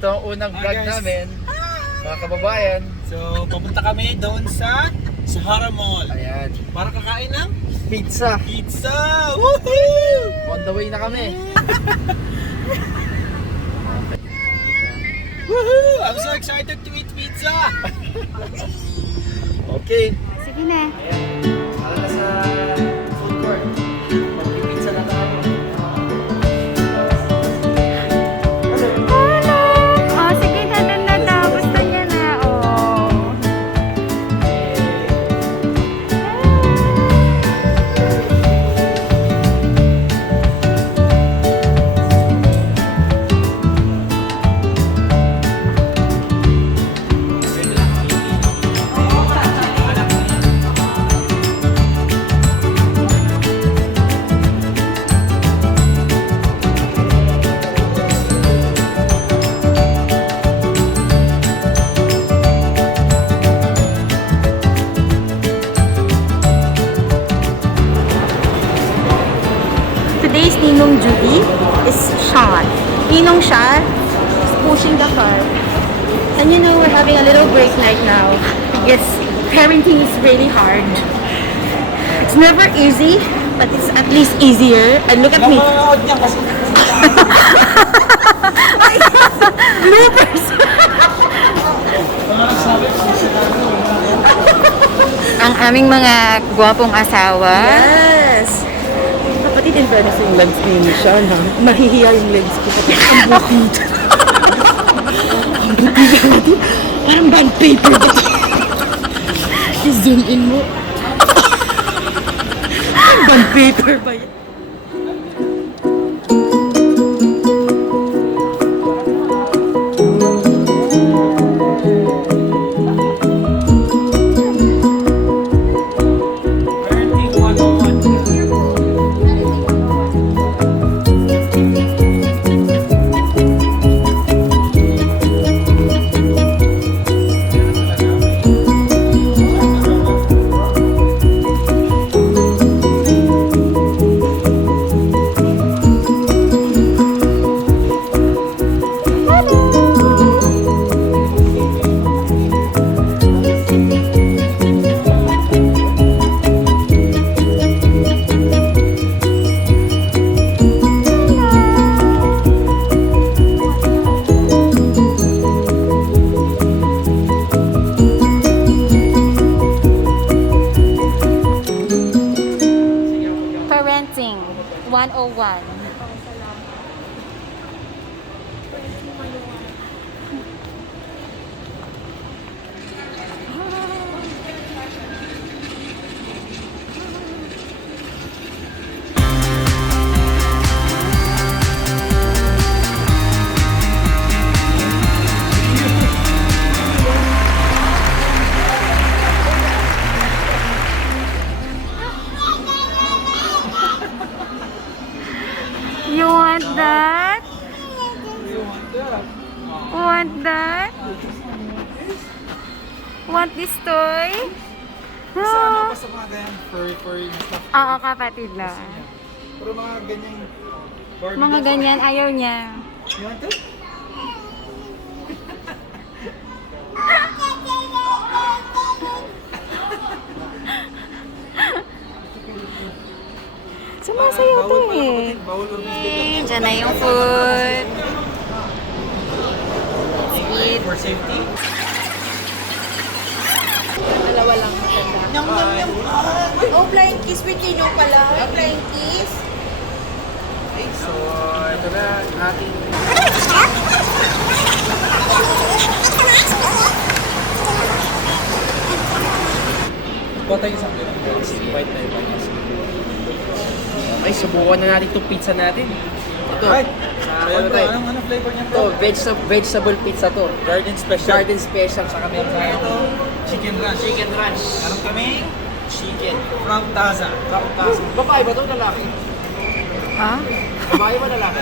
ito ang unang vlog namin, mga kababayan. So, papunta kami doon sa Sahara Mall. Ayan, Para kakain ng pizza. pizza! Woohoo! On the way na kami. Woohoo! I'm so excited to eat pizza! Okay. Sige na. Ayan, para na sa food court. Magpipizza na tayo. Oh, sige na, na. Gusto niya na, oh. Today's Ninong Judy is Sean. Ninong siya is pushing the car. And you know, we're having a little break night now. Yes, parenting is really hard. It's never easy, but it's at least easier. And look at me. Nakakanood niya kasi. Bloopers! Ang aming mga gwapong asawa. Yes! Kapatid, in fairness yung legs ni Sean, ha? Mahihiya yung legs ko. Kapatid, ang bukid. Ang bukid natin. Parang bond paper ba? I-zoom in mo. Parang bond paper ba yan? Parenting 101. Parenting 101. You want that? Want that? Want this toy? Sana pa sa mga ganyan furry na stuff. Oo, kapatid lang. Pero mga ganyang Barbie Mga dolls. ganyan, ayaw niya. You want to? Sumasayaw to Bawal pala eh. kapatid, bawal or Okay, dyan na yung food. Eat. for safety. Dalawa lang maganda. Nyam, nyam, nyam. Oh, flying kiss with Tino pala. Flying kiss. So, ito na ang ating... Kuha tayo isang white na iba. Okay, subukan na natin itong pizza natin. Ito. Right. Ano tayo? Anong flavor niya Ito, bro? vegetable pizza to. Garden special. Garden special sa kami. Ito, chicken ranch. Chicken ranch. Meron kami Chicken. from Taza. Tapos, babae ba ito? Lalaki? Ha? Babae ba lalaki?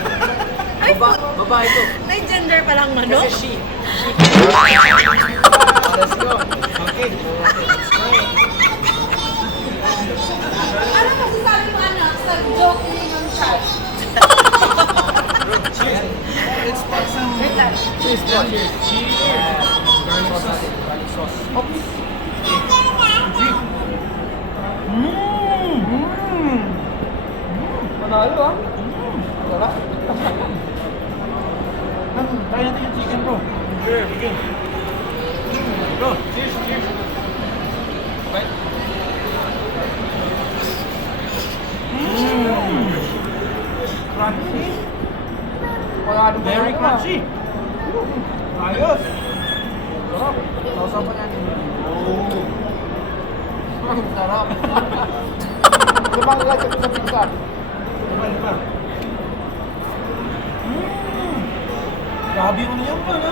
Babae to. May gender palang manok. Kasi she. Let's go. Okay. Ano masasabi mo anak sa joke ni ng chat? Cheers. Let's pack some that. Cheers, bro. Garlic sauce. Garlic sauce. Manalo ah. Sarap. Try natin yung chicken, bro. Sure, begin. Bro, cheers, cheers. Bye. Crunchy. Very crunchy. Ayos. Sarap. Sausapan natin. Sarap. Lumang latsa sa pizza. Diba? Grabe yung ano yan, bro, no?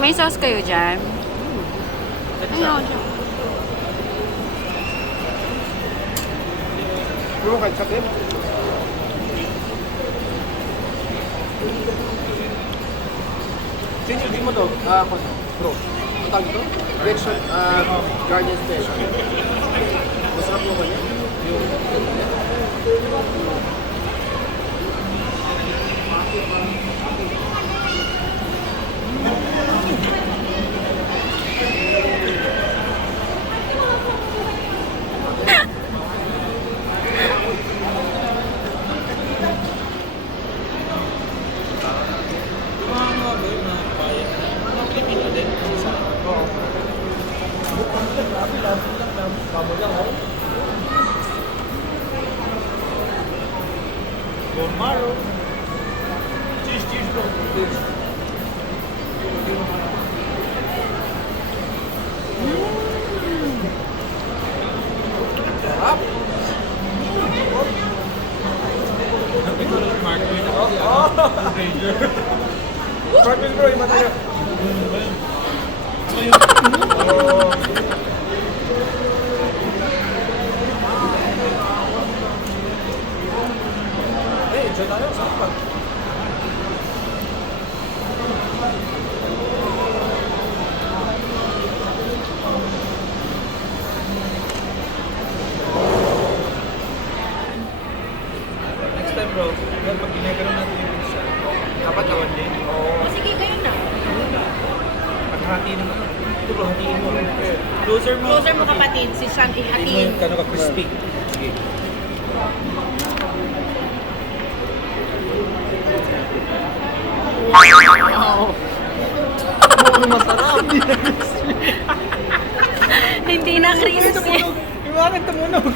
May sauce kayo dyan? Ayun. Bro, kahit sakit. Sinigin mo to, bro. Ang tawag ito? Veg garden special. Masarap mo ba niya? Bone marrow. Cheers, cheers, bro. Cheers. Sarap. Partners bro, iba tayo. Hey, enjoy tayo. Sarap pa. Next time, bro. Pag ginagawa natin yung pizza, dapat naman din. Sige, kayo na. Paghati naman. Ito bro, hatiin mo. Closer mo. Closer mo kapatid, si Sean Hatiin mo ihatiin. yung kano ka crispy. Sige. Wow. Masarap. Hindi na crispy. Yung akin tumunog.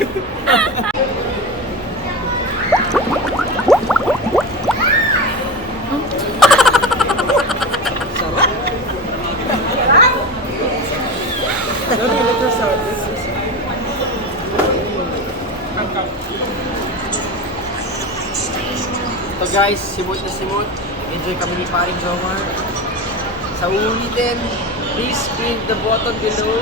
So guys, simot na simot. Enjoy kami ni Paring Jomar. Sa uulitin, please click the button below.